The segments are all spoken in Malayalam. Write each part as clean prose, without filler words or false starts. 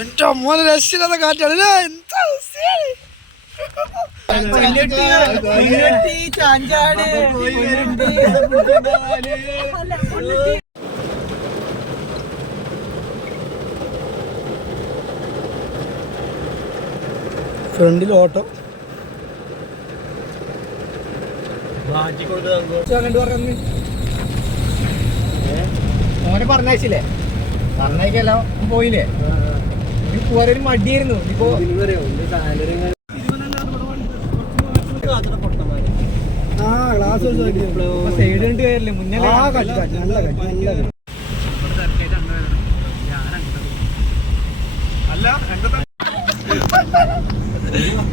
എന്റെ മോനെ രക്ഷയില്ലാത്ത കാറ്റാണ്. എന്താ ഫ്രണ്ടിൽ ഓട്ടോ ഓനെ പറഞ്ഞയച്ചില്ലേ? പറഞ്ഞയക്കല്ലോ, പോയില്ലേ? പോരൊരു മടിയായിരുന്നു. ഇപ്പൊ സൈഡ് കണ്ട് കയറില്ലേ? മുന്നേ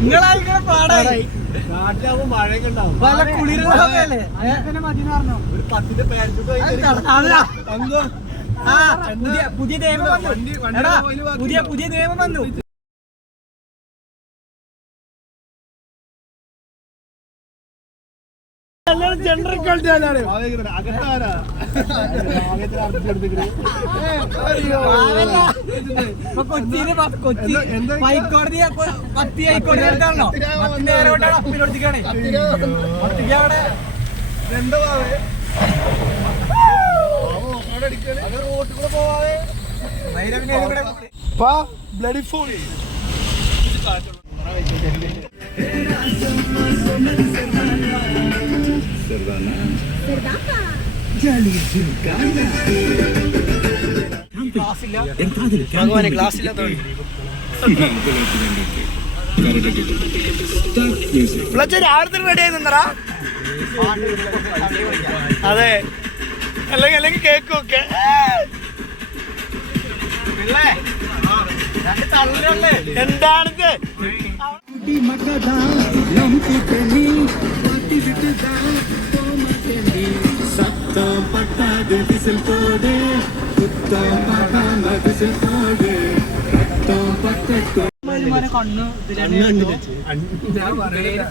നിങ്ങളായിരിക്കണം പാടായി. കാറ്റിലാവുമ്പോ മഴയൊക്കെ ഉണ്ടാവും. പല കുളിരല്ലേ? ഒരു 10ന്റെ പുതിയ നിയമം വന്നു. പുതിയ നിയമം വന്നു. ജനറൽ കളിച്ചാലാണ് കൊച്ചി ഹൈക്കോടതി ഹൈക്കോടതി എടുത്താണോ? നേരോട്ടാണ് അപ്പിലെടുത്തിക്കാണേ. അവിടെ രണ്ടോ റോട്ടിൽ കൂടെ പോവാതെ ബ്ലഡി ഫോൾ. രാവിലത്തെ റെഡി ആയി നിന്നറാ. അതെ, അല്ലെങ്കിൽ കേക്ക് ഒക്കെ എന്താണിത്?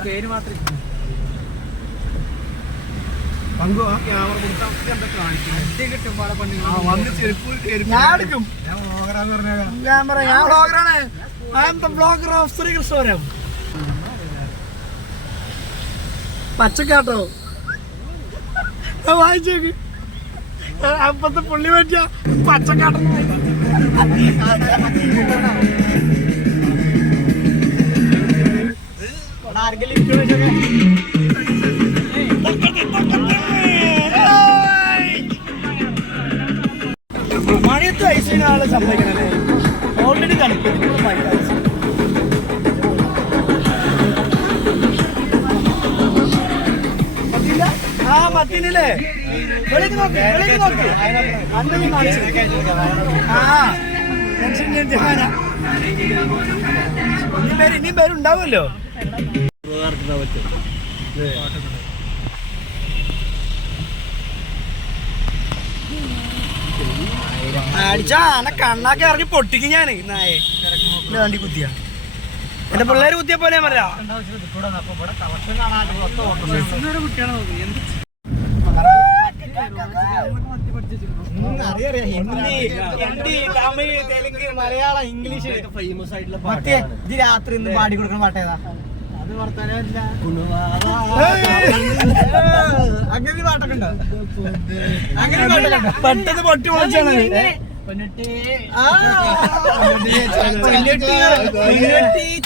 പേര് മാത്രം പച്ചക്കാട്ടോ വായിച്ചേക്ക്. അപ്പത്തെ പുള്ളി പറ്റിയ പച്ചക്കാട്ടം മഴയത്ത് ഐസിനാളെ സമ്മതിക്കണല്ലേ? ഓൾറെഡി തണുപ്പ്. ആ മത്തിനല്ലേ? വെളിക്ക് നോക്ക്, വെളിക്ക് നോക്ക്. ഇനിയും പേരുണ്ടാവുമല്ലോ. അടിച്ചാ ആന കണ്ണാക്കി ഇറങ്ങി പൊട്ടിക്ക് ഞാന്. നായേ വണ്ടി കുത്തിയ എന്റെ പിള്ളേര് കുത്തിയ പോലെ പറയാ. ഹിന്ദി, തമിഴ്, തെലുങ്ക്, മലയാളം, ഇംഗ്ലീഷ് ഫേമസ് ആയിട്ടുള്ള പാട്ട്. ഇത് രാത്രി ഇന്ന് പാടി കൊടുക്കുന്ന പാട്ടേതാ? അത് വർത്താനല്ല. അങ്ങനെ പാട്ടൊക്കെ ഉണ്ടോ? അങ്ങനെ പെട്ടെന്ന് പൊട്ടി പൊളിച്ചാണ്.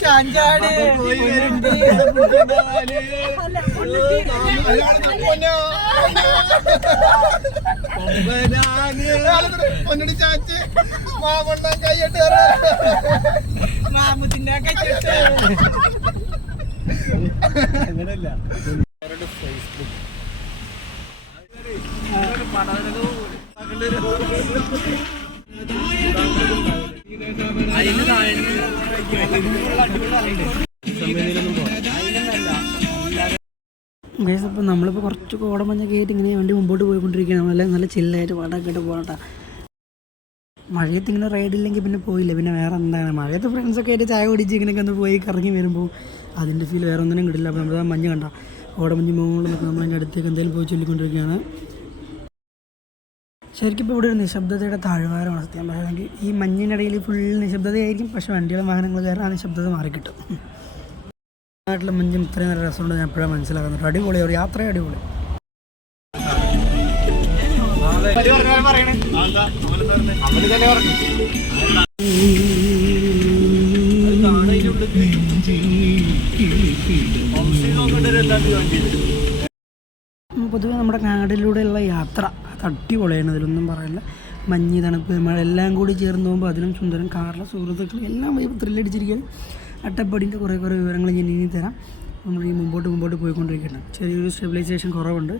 ചാഞ്ചാട് ചാച്ച് മാമണ്ണ കൈയിട്ട് മാമത്തിന്റെ കൈയിട്ട് അങ്ങനല്ല. അപ്പോൾ നമ്മളിപ്പോൾ കുറച്ച് കോടമഞ്ഞ കയറ്റി ഇങ്ങനെ വണ്ടി മുമ്പോട്ട് പോയിക്കൊണ്ടിരിക്കുകയാണ്. നല്ല ചില്ലായിട്ട് പാട്ടൊക്കെ ഇട്ട് പോകട്ടെ. മഴയത്ത് ഇങ്ങനെ റൈഡില്ലെങ്കിൽ പിന്നെ പോയില്ല. പിന്നെ വേറെ എന്താണ്, മഴയത്ത് ഫ്രണ്ട്സൊക്കെ ആയിട്ട് ചായ കുടിച്ച് ഇങ്ങനെയൊക്കെ ഒന്ന് പോയി കറങ്ങി വരുമ്പോൾ അതിൻ്റെ ഫീൽ വേറെ ഒന്നിനും കിട്ടില്ല. അപ്പോൾ നമ്മൾ മഞ്ഞ് കണ്ട കോടമഞ്ഞ് മുകളിൽ നിൽക്കുക. നമ്മൾ അതിൻ്റെ അടുത്തേക്ക് എന്തെങ്കിലും പോയി ചൊല്ലിക്കൊണ്ടിരിക്കുകയാണ്. ശരിക്കും ഇപ്പോൾ ഇവിടെ ഒരു നിശബ്ദതയുടെ താഴ്വാരമാണ് സത്യം പറയുകയാണെങ്കിൽ. ഈ മഞ്ഞിനിടയിൽ ഫുൾ നിശബ്ദതയായിരിക്കും, പക്ഷേ വണ്ടികളും വാഹനങ്ങൾ കയറാൻ ആ നിശബ്ദത മാറിക്കിട്ടും. നാട്ടിലെ മഞ്ഞും ഇത്രയും നല്ല രസമുണ്ട് ഞാൻ എപ്പോഴാണ് മനസ്സിലാകുന്നത്. അടിപൊളി ഒരു യാത്ര അടിപൊളി. പൊതുവെ നമ്മുടെ നാടിലൂടെയുള്ള യാത്ര അത് അടിപൊളിയാണ്, അതിലൊന്നും പറയില്ല. മഞ്ഞ്, തണുപ്പ്, മഴ എല്ലാം കൂടി ചേർന്ന് പോകുമ്പോൾ അതിനും സുന്ദരം. കാറിലെ സുഹൃത്തുക്കൾ എല്ലാം ത്രില്ലടിച്ചിരിക്കുകയാണ്. അട്ടപ്പാടിൻ്റെ കുറേ വിവരങ്ങൾ ഞാൻ ഇനി തരാം. നമ്മൾ ഈ മുമ്പോട്ട് പോയിക്കൊണ്ടിരിക്കണം. ചെറിയൊരു സ്റ്റെബിലൈസേഷൻ കുറവുണ്ട്.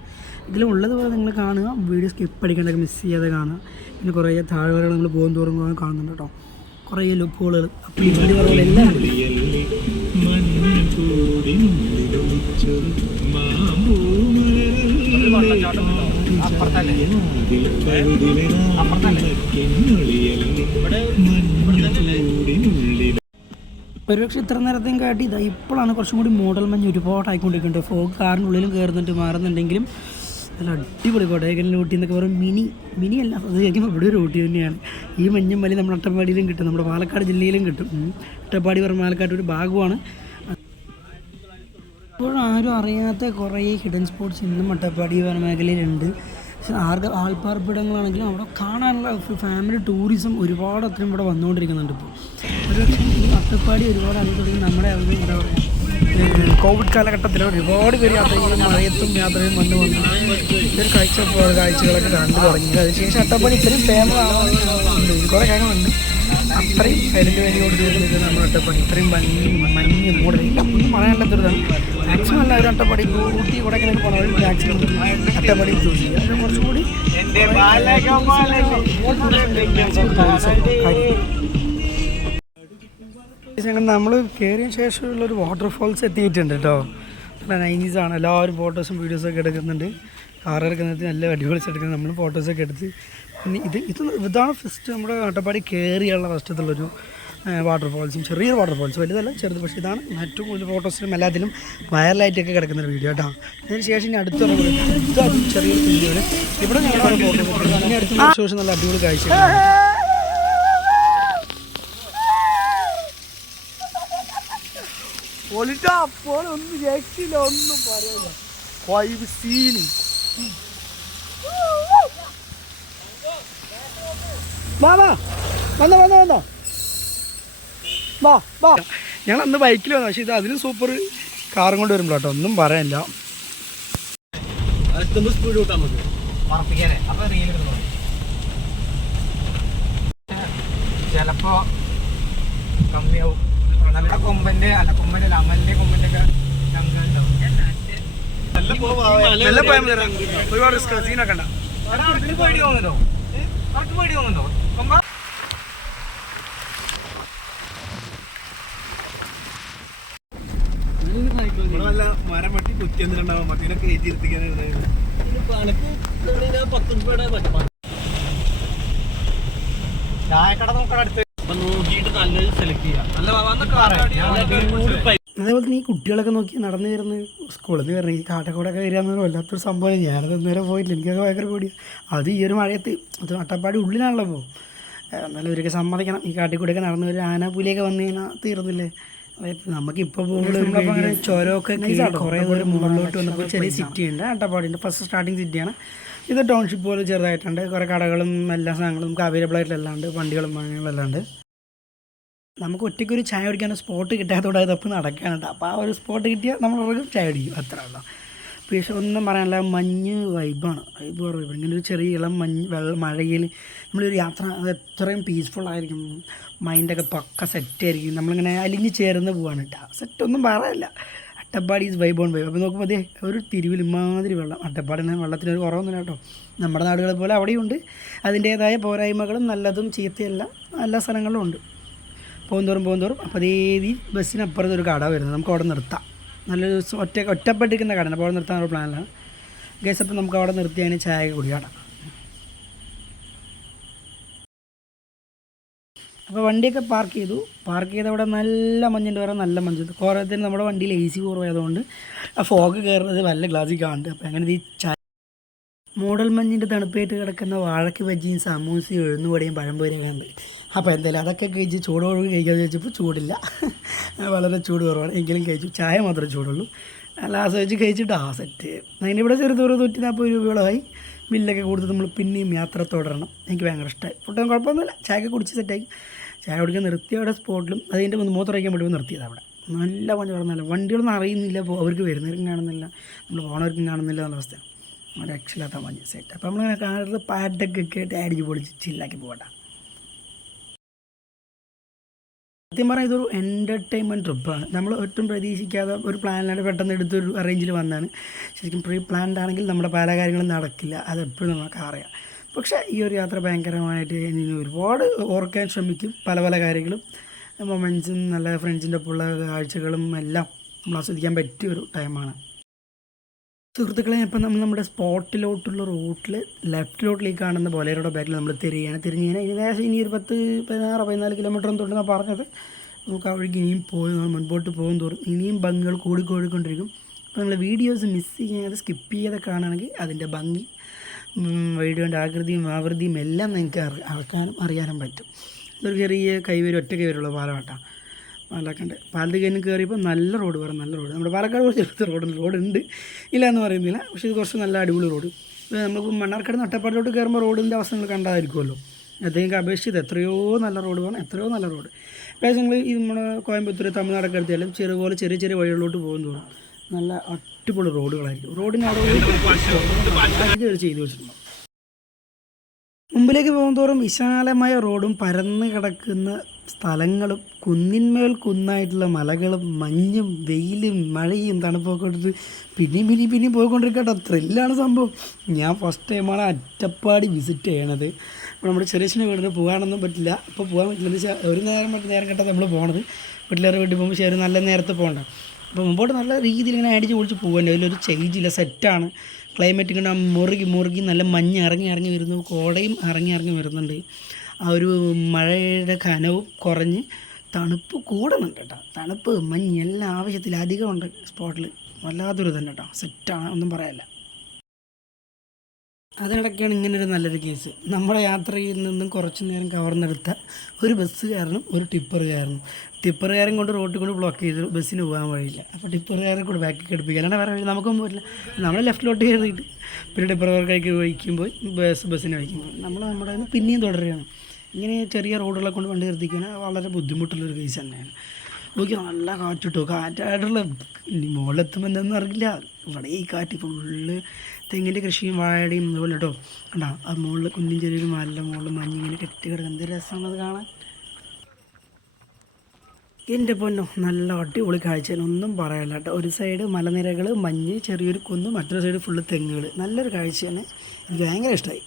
ഇതിലുള്ളതുപോലെ നിങ്ങൾ കാണുക, വീഡിയോ സ്കിപ്പ് അടിക്കേണ്ടതൊക്കെ മിസ് ചെയ്യാതെ കാണുക. പിന്നെ കുറേ താഴ്വരകൾ നമ്മൾ പോകും തോറും കാണുന്നുണ്ട് കേട്ടോ, കുറേ ലുപ്പുകൾ. അപ്പോൾ ഈ വണ്ടി പറവുകളെല്ലാം ഒരുപക്ഷെ ഇത്ര നേരത്തെയും കാട്ടി ഇതാ ഇപ്പോഴാണ് കുറച്ചും കൂടി മോഡൽ മഞ്ഞ് ഒരുപാടായിക്കൊണ്ടിരിക്കുന്നുണ്ട്. ഫോഗ് കാറിൻ്റെ ഉള്ളിലും കയറുന്നുണ്ട്, മാറുന്നുണ്ടെങ്കിലും നല്ല അടിപൊളി കൊടൈക്കനാലിലെ ഊട്ടി എന്നൊക്കെ പറയും. മിനി അല്ല, അത് കഴിക്കുമ്പോൾ ഇവിടെ ഒരു ഊട്ടി തന്നെയാണ്. ഈ മഞ്ഞും വലി നമ്മുടെ അട്ടപ്പാടിയിലും കിട്ടും, നമ്മുടെ പാലക്കാട് ജില്ലയിലും കിട്ടും. അട്ടപ്പാടി പറഞ്ഞ പാലക്കാട് ഒരു ഭാഗമാണ്. ഇപ്പോഴും ആരും അറിയാത്ത കുറേ ഹിഡൻ സ്പോട്ട്സ് ഇന്നും അട്ടപ്പാടി മേഖലയിലുണ്ട്. പക്ഷേ ആൾപ്പാർപ്പിടങ്ങളാണെങ്കിലും അവിടെ കാണാനുള്ള ഫാമിലി ടൂറിസം ഒരുപാട് അത്രയും ഇവിടെ വന്നുകൊണ്ടിരിക്കുന്നുണ്ട്. ഇപ്പോൾ ഒരുപക്ഷെ അട്ടപ്പാടി ഒരുപാട് അറിവ് തുടങ്ങി നമ്മുടെ അവിടെ എന്താ പറയുക, കോവിഡ് കാലഘട്ടത്തിൽ ഒരുപാട് പേര് യാത്ര ചെയ്യും, മഴയത്തും യാത്രയും വന്ന് ഇതൊരു കാഴ്ചകളൊക്കെ കണ്ടു തുടങ്ങി. അതിനുശേഷം അട്ടപ്പാടി ഇത്രയും ഫേമസ് ആവുന്നുണ്ട്, കുറേ കാര്യങ്ങളുണ്ട്. അത്രയും സൈലൻ്റ് വാലിയോട് ചേർന്നിട്ട് നമ്മുടെ അട്ടപ്പാടി ഇത്രയും മഞ്ഞ് മൂടലില്ല, ഒന്നും പറയാനില്ലാത്തൊരിതാണ്. മാക്സിമം എല്ലാവരും അട്ടപ്പാടി ഊട്ടി കൊടൈക്കനാൽ പോകണവർ മാക്സിമം അട്ടപ്പാടി ചൂസ് ചെയ്യുക. അതിന് കുറച്ചുകൂടി നമ്മൾ കയറിയ ശേഷമുള്ളൊരു വാട്ടർഫോൾസ് എത്തിയിട്ടുണ്ട് കേട്ടോ. നല്ല നൈസാണ്, എല്ലാവരും ഫോട്ടോസും വീഡിയോസൊക്കെ എടുക്കുന്നുണ്ട്. കാർ എടുക്കുന്നത് നല്ല അടിപൊളിച്ച് എടുക്കുന്നത്, നമ്മൾ ഫോട്ടോസൊക്കെ എടുത്ത്. പിന്നെ ഇതാണ് ഫസ്റ്റ് നമ്മുടെ അട്ടപ്പാടി കയറിയുള്ള ഫസ്റ്റത്തുള്ളൊരു വാട്ടർഫോൾസും, ചെറിയൊരു വാട്ടർഫോൾസ്, വലുതല്ല ചെറുത്. പക്ഷേ ഇതാണ് ഏറ്റവും കൂടുതൽ ഫോട്ടോസിലും എല്ലാത്തിലും വൈറലായിട്ടൊക്കെ കിടക്കുന്നൊരു വീഡിയോ കേട്ടോ. അതിന് ശേഷം ഇനി അടുത്ത ചെറിയൊരു വീഡിയോയിൽ ഇവിടെ ഞങ്ങൾ ഫോട്ടോസ് ഇനി അടുത്ത ശേഷം നല്ല അടിപൊളി കാഴ്ച. അപ്പോൾ ഒന്നും രക്ഷില്ല, ഒന്നും പറയില്ല. വൈബ് സീന് വന്നോ വാ. ഞങ്ങൾ അന്ന് ബൈക്കിൽ വന്നു, പക്ഷേ ഇത് അതിലും സൂപ്പർ കാറും കൊണ്ട് വരുമ്പോൾ കേട്ടോ, ഒന്നും പറയാനില്ല. ചിലപ്പോ കമ്മിയാവും. നല്ല കൊമ്പന്റെ അമലിന്റെ കൊമ്പന്റെ ഒക്കെ ഒരുപാട് സീനൊക്കെ ഉണ്ടോ? പേടി തോന്നുന്നുണ്ടോ? പേടി തോന്നുന്നുണ്ടോ? നല്ല മരം വെട്ടി കുത്തിയൊന്നിട്ടുണ്ടാവും, മറ്റൊക്കെ ഏറ്റിരുത്തിക്കാനാണ്. ചായക്കട നോക്കണ അടുത്ത് നോക്കിയിട്ട് നല്ലത് സെലക്ട് ചെയ്യാം. അതേപോലെ തന്നെ ഈ കുട്ടികളൊക്കെ നോക്കി നടന്നു വരുന്ന സ്കൂളിൽ നിന്ന് വരണം, ഈ കാട്ടക്കൂടൊക്കെ വരികയെന്ന് വല്ലാത്തൊരു സംഭവം. ഞാനത് നേരെ പോയിട്ടില്ല, എനിക്കൊക്കെ ഭയങ്കര പേടി. അത് ഈ ഒരു മഴയത്ത്, അത് അട്ടപ്പാടി ഉള്ളിലാണല്ലോ. അപ്പോൾ എന്നാലും ഇവരൊക്കെ സമ്മതിക്കണം, ഈ കാട്ടിക്കൂടെയൊക്കെ നടന്നു വരും. ആനപ്പൂലിയൊക്കെ വന്നു കഴിഞ്ഞാൽ തീർന്നില്ലേ. നമുക്കിപ്പോൾ പോകുമ്പോൾ ചുരമൊക്കെ കുറേ ദൂരം മുകളിലോട്ട് വന്നപ്പോൾ ചെറിയ സിറ്റി ഉണ്ട്, അട്ടപ്പാടിൻ്റെ ഫസ്റ്റ് സ്റ്റാർട്ടിങ് സിറ്റിയാണ് ഇത്. ടൗൺഷിപ്പ് പോലെ ചെറുതായിട്ടുണ്ട്, കുറേ കടകളും എല്ലാ സാധനങ്ങളും നമുക്ക് അവൈലബിൾ ആയിട്ടുള്ളതുണ്ട്, വണ്ടികളും വാഹനങ്ങളെല്ലാണ്ട്. നമുക്ക് ഒറ്റയ്ക്കൊരു ചായ കുടിക്കാൻ സ്പോട്ട് കിട്ടാത്തതോടെ തപ്പ് നടക്കാനുണ്ട്. അപ്പോൾ ആ ഒരു സ്പോട്ട് കിട്ടിയാൽ നമ്മൾ ചായ കുടിക്കും, അത്ര ഉള്ളൂ. പക്ഷേ ഒന്നും പറയാനില്ല, മഞ്ഞ് വൈബാണ്, വൈബ്. ഇങ്ങനെ ഒരു ചെറിയ ഇളം മഴയിൽ നമ്മളൊരു യാത്ര, അത് എത്രയും പീസ്ഫുള്ളായിരിക്കും, മൈൻഡൊക്കെ പക്ക സെറ്റായിരിക്കും. നമ്മളിങ്ങനെ അലിഞ്ഞ് ചേർന്ന് പോവാണ് കേട്ടോ, സെറ്റൊന്നും പറയാനില്ല. Attappadi is vibe on vibe. അപ്പോൾ നോക്കുമ്പോൾ അതേ ഒരു തിരുവിൽ ഇമാതിരി വെള്ളം. അട്ടപ്പാടിന് വെള്ളത്തിനൊരു കുറവൊന്നുമില്ല കേട്ടോ, നമ്മുടെ നാടുകളെ പോലെ അവിടെയുണ്ട് അതിൻ്റേതായ പോരായ്മകളും നല്ലതും ചീത്തയെല്ലാം എല്ലാ സ്ഥലങ്ങളിലും ഉണ്ട്. പോകുന്തോറും അപ്പോൾ അതേ ബസ്സിനപ്പുറത്ത് ഒരു കട വരുന്നത്, നമുക്ക് അവിടെ നിർത്താം. നല്ലൊരു ഒറ്റപ്പെട്ടിരിക്കുന്ന കട, അപ്പോൾ അവിടെ നിർത്താനുള്ള പ്ലാനിലാണ് ഗൈസ്. അപ്പോൾ നമുക്ക് അവിടെ നിർത്തി അതിന് ചായ കുടിക്കാം. അപ്പോൾ വണ്ടിയൊക്കെ പാർക്ക് ചെയ്ത് അവിടെ നല്ല മഞ്ഞുണ്ട്, വേറെ നല്ല മഞ്ഞുണ്ട്. കുറേത്തിന് നമ്മുടെ വണ്ടിയിൽ AC കുറവായതുകൊണ്ട് ആ ഫോഗ് കയറുന്നത് വല്ല ഗ്ലാസ്സിൽ കാണുന്നുണ്ട്. അപ്പോൾ അങ്ങനെ ഈ മൂടൽ മഞ്ഞിൻ്റെ തണുപ്പായിട്ട് കിടക്കുന്ന വാഴയ്ക്ക് ബജ്ജിയും സമൂസയും ഉഴുന്നുവടയും പഴംപൊരിയൊക്കെ ഉണ്ട്. അപ്പോൾ എന്തായാലും അതൊക്കെ കഴിച്ച് ചൂടോട് കഴിക്കാമെന്ന് ചോദിച്ചപ്പോൾ ചൂടില്ല, വളരെ ചൂട് കുറവാണ്. എങ്കിലും കഴിച്ചു, ചായ മാത്രമേ ചൂടുള്ളൂ. ലാസ്റ്റ് വെച്ച് കഴിച്ചിട്ട് സെറ്റ്. അതിൻ്റെ ഇവിടെ ചെറുതോറ് 140 രൂപയോളമായി. ബില്ലൊക്കെ കൊടുത്ത് നമ്മൾ പിന്നെയും യാത്ര തുടരണം. എനിക്ക് ഭയങ്കര ഇഷ്ടമായി. ഫുഡൊന്നും കുഴപ്പമൊന്നുമില്ല. ചായയൊക്കെ കുടിച്ച് സെറ്റായി. ചായ കുടിക്കാൻ നിർത്തിയ അവിടെ സ്പോട്ടിലും അതിൻ്റെ മൂത്രം കഴിക്കാൻ വേണ്ടി നിർത്തിയത് അവിടെ. നല്ല പഞ്ഞ കിടന്നല്ല, വണ്ടികളൊന്നും അറിയുന്നില്ല, അവർക്ക് വരുന്നവർക്കും കാണുന്നില്ല, നമ്മൾ പോണവർക്കും കാണുന്നില്ല എന്നുള്ള അവസ്ഥ. ഒരു രക്ഷയില്ലാത്ത മഞ്ഞ് സെറ്റ്. അപ്പോൾ നമ്മളിങ്ങനെ കാണുന്നത് പാട്ടൊക്കെ കേട്ട് അടിച്ച് പൊളിച്ച് ചില്ലാക്കി പോകട്ടെ. സത്യം പറഞ്ഞാൽ ഇതൊരു എൻ്റർടൈൻമെൻറ്റ് ട്രിപ്പാണ്. നമ്മൾ ഒട്ടും പ്രതീക്ഷിക്കാതെ ഒരു പ്ലാനിലാണ് പെട്ടെന്ന് എടുത്തൊരു അറേഞ്ചിൽ വന്നതാണ്. ശരിക്കും പ്രീ പ്ലാൻഡ് ആണെങ്കിൽ നമ്മുടെ പല കാര്യങ്ങളും നടക്കില്ല, അതെപ്പോഴും നമുക്ക് അറിയാം. പക്ഷേ ഈ ഒരു യാത്ര ഭയങ്കരമായിട്ട് ഇനി ഒരുപാട് ഓർക്കാൻ ശ്രമിക്കും. പല പല കാര്യങ്ങളും, മൊമെൻറ്റ്സും നല്ല ഫ്രണ്ട്സിൻ്റെ ഒപ്പമുള്ള കാഴ്ചകളും എല്ലാം നമ്മൾ ആസ്വദിക്കാൻ പറ്റിയ ഒരു ടൈമാണ്. സുഹൃത്തുക്കളെ, ഇപ്പം നമ്മൾ നമ്മുടെ സ്പോട്ടിലോട്ടുള്ള റൂട്ടിൽ ലെഫ്റ്റിലോട്ടിലേക്ക് കാണുന്ന ബൊലേറോയുടെ ബാക്കിൽ നമ്മൾ തിരിഞ്ഞ് കഴിഞ്ഞാൽ ഏകദേശം ഇനി ഒരു 14 കിലോമീറ്റർ തൊട്ടെന്നാണ് പറഞ്ഞത്. നമുക്ക് ആ വഴിക്ക് ഇനിയും മുൻപോട്ട് പോകും തോറും ഇനിയും ഭംഗികൾ കൂടിക്കൊണ്ടിരിക്കും. അപ്പോൾ നമ്മൾ വീഡിയോസ് മിസ് ചെയ്യാതെ സ്കിപ്പ് ചെയ്യാതെ കാണുകയാണെങ്കിൽ അതിൻ്റെ ഭംഗി, വീഡിയോൻ്റെ ആകൃതിയും എല്ലാം നിങ്ങൾക്ക് അറിയാനും പറ്റും. ഇതൊരു ചെറിയ ഒറ്റ കൈവരുള്ള പാലമാട്ടാണ്. പാലക്കണ്ട് പാലത്ത് കഴിഞ്ഞ് കയറിയപ്പോൾ നല്ല റോഡ്, നല്ല റോഡ്. നമ്മുടെ പാലക്കാട് കുറച്ച് എടുത്ത റോഡുണ്ട്, ഇല്ല എന്ന് പറയുന്നില്ല. പക്ഷേ ഇത് കുറച്ച് നല്ല അടിപൊളി റോഡ്. നമുക്ക് മണ്ണാർക്കാട് നട്ടപ്പാടിലോട്ട് കയറുമ്പോൾ റോഡിൻ്റെ അവസ്ഥ നിങ്ങൾ കണ്ടായിരിക്കുമല്ലോ. അതൊക്കെ അപേക്ഷിച്ചത് എത്രയോ നല്ല റോഡ് വേണം, എത്രയോ നല്ല റോഡ്. പക്ഷേ നിങ്ങൾ ഈ നമ്മുടെ കോയമ്പത്തൂർ തമിഴ്നാടൊക്കെ എടുത്താലും ചെറിയ ചെറിയ വഴികളിലോട്ട് പോകും തോറും നല്ല അടിപൊളി റോഡുകളായിരിക്കും. റോഡിന് അവിടെ ചെയ്തു വെച്ചിട്ടുണ്ടോ. മുമ്പിലേക്ക് പോകുന്തോറും വിശാലമായ റോഡും പരന്ന് കിടക്കുന്ന സ്ഥലങ്ങളും കുന്നിന്മേൽ കുന്നായിട്ടുള്ള മലകളും മഞ്ഞും വെയിലും മഴയും തണുപ്പൊക്കെ എടുത്ത് പിന്നെയും പോയിക്കൊണ്ടിരിക്കട്ടോ. ത്രില്ലാണ് സംഭവം. ഞാൻ ഫസ്റ്റ് ടൈമാണ് അറ്റപ്പാടി വിസിറ്റ് ചെയ്യണത്. അപ്പോൾ നമ്മുടെ ചെറിയ വീടിന് പോകാനൊന്നും പറ്റില്ല. ഇപ്പോൾ പോകാൻ പറ്റില്ല, ഒരു നേരം കേട്ടാൽ നമ്മൾ പോകണത്. വീട്ടിലേറെ വീട്ടിൽ പോകുമ്പോൾ ശരി നല്ല നേരത്തെ പോകണ്ട. അപ്പോൾ മുമ്പോട്ട് നല്ല രീതിയിൽ ഇങ്ങനെ അടിച്ച് പൊളിച്ച് പോകേണ്ട, അതിലൊരു ചേഞ്ചില്ല, സെറ്റാണ്. ക്ലൈമറ്റ് ഇങ്ങനെ മുറുകി നല്ല മഞ്ഞ് ഇറങ്ങി വരുന്നു, കോടയും ഇറങ്ങി വരുന്നുണ്ട്. ആ ഒരു മഴയുടെ കനവും കുറഞ്ഞ് തണുപ്പ് കൂടുന്നുണ്ട് കേട്ടോ. തണുപ്പ് മഞ്ഞ് എല്ലാം ആവശ്യത്തിലധികം ഉണ്ട് സ്പോട്ടിൽ. വല്ലാത്തൊരു തന്നെ കേട്ടോ, സെറ്റാണ്, ഒന്നും പറയാനില്ല. അതിനിടയ്ക്കാണ് ഇങ്ങനൊരു നല്ലൊരു കേസ്. നമ്മുടെ യാത്രയിൽ നിന്നും കുറച്ച് നേരം കവർന്നെടുത്ത ഒരു ബസ്സുകാരനും ഒരു ടിപ്പറുകാരൻ കൊണ്ട് റോട്ടിൽ കൊണ്ട് ബ്ലോക്ക് ചെയ്ത് ബസ്സിന് പോകാൻ വഴിയില്ല. അപ്പോൾ ടിപ്പറുകാരെ കൂടെ ബാക്കിൽ എടുപ്പിക്കുക, അല്ലാണ്ട് വേറെ വഴി നമുക്കൊന്നും പറ്റില്ല. നമ്മൾ ലെഫ്റ്റിലോട്ട് കയറിയിട്ട് പിന്നെ ടിപ്പറുകാർക്ക് വഹിക്കുമ്പോൾ ബസ്സിനെ വഹിക്കുമ്പോൾ നമ്മുടെ പിന്നെയും തുടരുകയാണ്. ഇങ്ങനെ ചെറിയ റോഡുകളെ കൊണ്ട് വണ്ടി നിർത്തിക്കാൻ വളരെ ബുദ്ധിമുട്ടുള്ളൊരു കേസ് തന്നെയാണ്. നോക്കി നല്ല കാറ്റിട്ടു, കാറ്റായിട്ടുള്ള ഇനി മുകളിലെത്തുമ്പോൾ എന്താണെന്ന് അറിയില്ല. ഇവിടെ ഈ കാറ്റ് ഫുള്ള് തെങ്ങിൻ്റെ കൃഷിയും വാഴയുടെയും അതുപോലെ കേട്ടോ. കണ്ടാ ആ മുകളിൽ കുഞ്ഞും ചെറിയൊരു മല മുകളിൽ മഞ്ഞിങ്ങനെ കെട്ടി കിടക്കുക, എന്ത് രസമാണത് കാണാൻ. എൻ്റെ പൊന്നോ, നല്ല അടിപൊളി കാഴ്ചയാണ്, ഒന്നും പറയാനില്ല കേട്ടോ. ഒരു സൈഡ് മലനിരകൾ, മഞ്ഞ്, ചെറിയൊരു കുന്ന്, മറ്റൊരു സൈഡ് ഫുള്ള് തെങ്ങുകൾ. നല്ലൊരു കാഴ്ചയാണ്, എനിക്ക് ഭയങ്കര ഇഷ്ടമായി.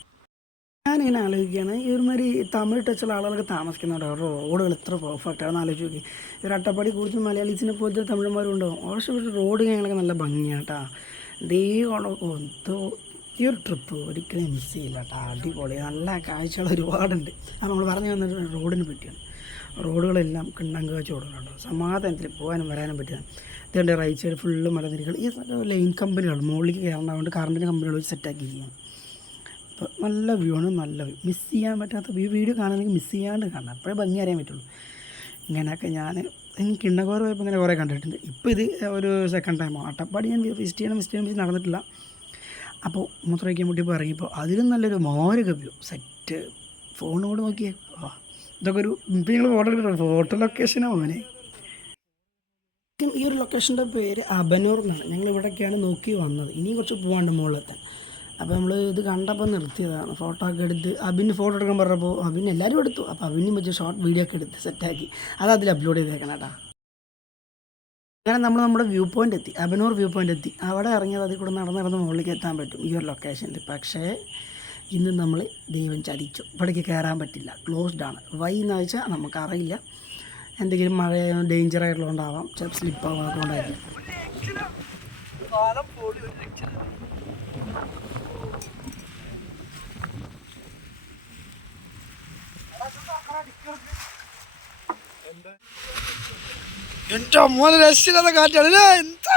ഞാനിങ്ങനെ ആലോചിക്കുകയാണ്, ഈ ഒരുമാതിരി തമിഴ് ടച്ചുള്ള ആളുകളൊക്കെ താമസിക്കുന്നുണ്ടോ, റോഡുകൾ എത്ര പെർഫെക്റ്റാണെന്ന് ആലോചിച്ച് നോക്കി. ഒരു അട്ടപ്പാടി കുറിച്ച് മലയാളീസിനെ പോലത്തെ തമിഴന്മാരും ഉണ്ടാവും. പക്ഷേ റോഡ് ഞങ്ങളൊക്കെ നല്ല ഭംഗിയാണ് കേട്ടോ. ഈ ഒരു ട്രിപ്പ് ഒരിക്കലും മിസ് ചെയ്യില്ല കേട്ടോ. അടിപൊളി നല്ല കാഴ്ചകൾ ഒരുപാടുണ്ട്. അപ്പോൾ നമ്മൾ പറഞ്ഞു വന്ന റോഡിനെ പറ്റിയാണ്. റോഡുകളെല്ലാം കിണ്ണങ്ക് വെച്ച് കൊടുക്കുന്നുണ്ടോ, സമാധാനത്തിൽ പോകാനും വരാനും പറ്റുക. ഇതിൻ്റെ റൈറ്റ് സൈഡ് ഫുള്ള് മലനിരകൾ. ഈ ലൈൻ കമ്പനികൾ മുകളിലേക്ക് കയറേണ്ടതുകൊണ്ട് കറണ്ടിൻ്റെ കമ്പനികൾ വെച്ച് സെറ്റാക്കിയിരിക്കുകയാണ്. അപ്പോൾ നല്ല വ്യൂ ആണ്, നല്ല വ്യൂ. മിസ് ചെയ്യാൻ പറ്റാത്ത വീഡിയോ കാണണമെങ്കിൽ മിസ് ചെയ്യാണ്ട് കാണാം, അപ്പോഴേ ഭംഗി അറിയാൻ പറ്റുള്ളൂ. ഇങ്ങനെയൊക്കെ ഞാൻ കിണ്ണങ്കോറ് പോയപ്പോൾ ഇങ്ങനെ കുറേ കണ്ടിട്ടുണ്ട്. ഇപ്പോൾ ഇത് ഒരു സെക്കൻഡ് ടൈമാണ്. അട്ടപ്പാടി ഞാൻ വിസിറ്റ് ചെയ്യണം നടന്നിട്ടില്ല. അപ്പോൾ മൂത്രമൊഴിക്കാൻ മുട്ടിയപ്പോൾ ഇറങ്ങിയപ്പോൾ അതിലും നല്ലൊരു മോരൊക്കെ വ്യൂ സെറ്റ്. ഫോണോട് നോക്കിയേ, ഇതൊക്കെ ഒരു ഇപ്പം ഞങ്ങൾ ഫോട്ടോ ലൊക്കേഷനാണ് മോനെ. ഈ ഒരു ലൊക്കേഷൻ്റെ പേര് അബനൂർ എന്നാണ്. ഞങ്ങൾ ഇവിടേക്കാണ് നോക്കി വന്നത്. ഇനിയും കുറച്ച് പോകാണ്ട് മുകളിലെത്താൻ. അപ്പോൾ നമ്മൾ ഇത് കണ്ടപ്പോൾ നിർത്തിയതാണ്. ഫോട്ടോ ഒക്കെ എടുത്ത് അബിന് ഫോട്ടോ എടുക്കാൻ പറഞ്ഞപ്പോൾ അബിന് എല്ലാവരും എടുത്തു. അപ്പോൾ അബിനും വെച്ച് ഷോർട്ട് വീഡിയോ ഒക്കെ എടുത്ത് സെറ്റാക്കി അത് അതിൽ അപ്ലോഡ് ചെയ്തേക്കണം കേട്ടോ. അങ്ങനെ നമ്മൾ നമ്മുടെ വ്യൂ പോയിൻ്റ് എത്തി, അബനൂർ വ്യൂ പോയിൻ്റ് എത്തി. അവിടെ ഇറങ്ങിയത് അതിൽ കൂടെ നടന്ന് മുകളിലേക്ക് എത്താൻ പറ്റും ഈ ഒരു ലൊക്കേഷനിൽ. പക്ഷേ ഇന്ന് നമ്മൾ ദൈവം ചതിച്ചു, ഇവിടേക്ക് കയറാൻ പറ്റില്ല, ക്ലോസ്ഡ് ആണ്. വൈ എന്ന് വെച്ചാൽ നമുക്കറിയില്ല, എന്തെങ്കിലും മഴ ഡേഞ്ചർ ആയിട്ടുള്ളതുകൊണ്ടാവാം, ചിലപ്പോൾ സ്ലിപ്പാവാം, കൊണ്ടായിരിക്കും. എൻ്റെ മോനെ രക്ഷയില്ലാത്ത കാറ്റാണ്. എന്താ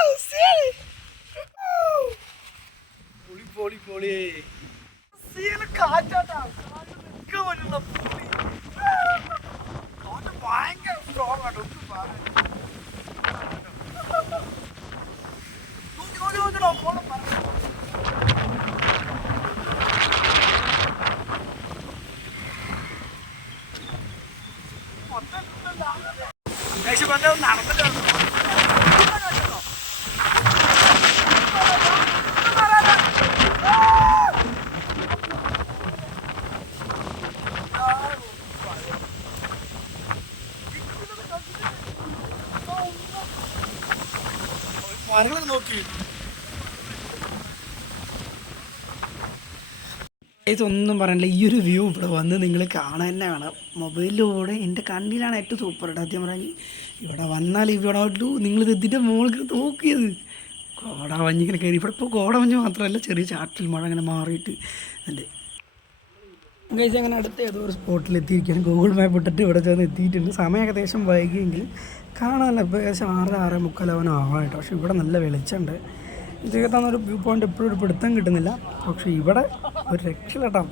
പൊളി പൊളി കാറ്റാട്ടാ ഭയങ്കര സ്ട്രോങ് ആട്ടോ ഒന്നും നടന്നിട്ട് മരങ്ങളൊക്കെ നോക്കി ഇതൊന്നും പറയാനില്ല. ഈ ഒരു വ്യൂ ഇവിടെ വന്ന് നിങ്ങൾ കാണാൻ തന്നെ കാണാം. മൊബൈലിലൂടെ എൻ്റെ കണ്ണിലാണ് ഏറ്റവും സൂപ്പർ ആയിട്ട് ആദ്യം പറയാൻ. ഇവിടെ വന്നാൽ ഇവിടെ നിങ്ങൾ ഇതിൻ്റെ മുകളിൽ നോക്കിയത് കോടമഞ്ഞിങ്ങനെ കയറി. ഇവിടെ ഇപ്പോൾ കോടമഞ്ഞ് മാത്രമല്ല, ചെറിയ ചാറ്റൽ മഴ അങ്ങനെ മാറിയിട്ട് ഉണ്ട്. കഴിച്ച് അങ്ങനെ അടുത്ത ഏതോ ഒരു സ്പോട്ടിൽ എത്തിയിരിക്കുകയാണ്. ഗൂഗിൾ മാപ്പ് ഇട്ടിട്ട് ഇവിടെ ചെന്ന് എത്തിയിട്ടുണ്ട്. സമയം ഏകദേശം വൈകിയെങ്കിൽ കാണാനല്ല. ഇപ്പോൾ ഏകദേശം 6:45 ആവാനായിട്ട്. പക്ഷേ ഇവിടെ നല്ല വെളിച്ചമുണ്ട്. ഇതിനകത്തൊരു വ്യൂ പോയിൻ്റ് എപ്പോഴും ഒരു പിടുത്തം കിട്ടുന്നില്ല. പക്ഷേ ഇവിടെ ഒരു രക്ഷയില്ലാട്ടോ.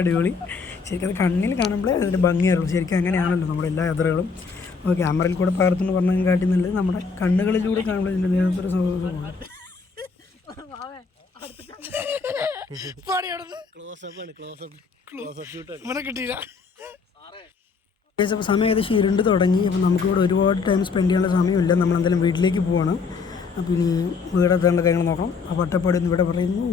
അടിപൊളി. ശരിക്കും അത് കണ്ണിൽ കാണുമ്പോഴേ അതിൻ്റെ ഭംഗിയായിരുന്നു. ശരിക്കും അങ്ങനെയാണല്ലോ നമ്മുടെ എല്ലാ യാത്രകളും. അപ്പോൾ ക്യാമറയിൽ കൂടെ പകർത്തുന്നു പറഞ്ഞാൽ കാട്ടി നല്ലത് നമ്മുടെ കണ്ണുകളിലൂടെ കാണുമ്പോൾ ഇതിൻ്റെ നേരത്തൊരു സന്തോഷമാണ്. അപ്പോൾ സമയം ഏകദേശം ഇരുണ്ട് തുടങ്ങി. അപ്പോൾ നമുക്കിവിടെ ഒരുപാട് ടൈം സ്പെൻഡ് ചെയ്യാനുള്ള സമയമില്ല. നമ്മളെന്തായാലും വീട്ടിലേക്ക് പോവാണ്. അപ്പോൾ ഇനി വീടെത്താനുള്ള കാര്യങ്ങൾ നോക്കാം. അപ്പോൾ അട്ടപ്പാടി ഒന്ന് ഇവിടെ പറയുന്നു.